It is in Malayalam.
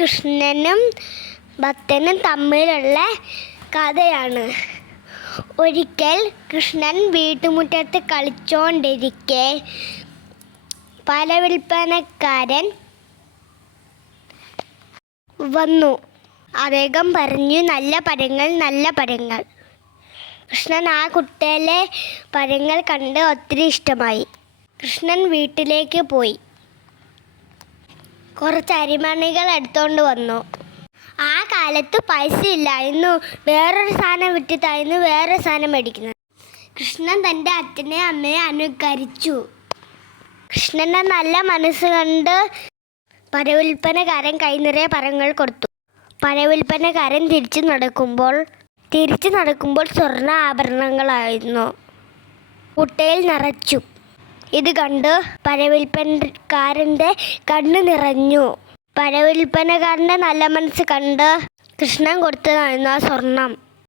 കൃഷ്ണനും ഭക്തനും തമ്മിലുള്ള കഥയാണ്. ഒരിക്കൽ കൃഷ്ണൻ വീട്ടുമുറ്റത്ത് കളിച്ചോണ്ടിരിക്കെ പഴവിൽപ്പനക്കാരൻ വന്നു. അദ്ദേഹം പറഞ്ഞു, നല്ല പഴങ്ങൾ, നല്ല പഴങ്ങൾ. കൃഷ്ണൻ ആ കുട്ടയിലെ പഴങ്ങൾ കണ്ട് ഒത്തിരി ഇഷ്ടമായി. കൃഷ്ണൻ വീട്ടിലേക്ക് പോയി കുറച്ച് അരിമണികൾ എടുത്തുകൊണ്ട് വന്നു. ആ കാലത്ത് പൈസ ഇല്ലായിരുന്നു. വേറൊരു സാധനം വിറ്റിട്ടായിരുന്നു വേറൊരു സാധനം മേടിക്കുന്നത്. കൃഷ്ണൻ തൻ്റെ അച്ഛനെ അമ്മയെ അനുകരിച്ചു. കൃഷ്ണൻ്റെ നല്ല മനസ്സ് കണ്ട് പഴവിൽപ്പനക്കാരൻ കൈ നിറയെ പഴങ്ങൾ കൊടുത്തു. പഴവിൽപ്പനക്കാരൻ തിരിച്ചു നടക്കുമ്പോൾ സ്വർണ്ണ ആഭരണങ്ങളായിരുന്നു കുട്ടയിൽ നിറച്ചു. ഇത് കണ്ട് പഴവിൽപ്പനക്കാരൻ്റെ കണ്ണ് നിറഞ്ഞു. പഴവിൽപ്പനക്കാരൻ്റെ നല്ല മനസ്സ് കണ്ട് കൃഷ്ണൻ കൊടുത്തതായിരുന്നു ആ സ്വർണം.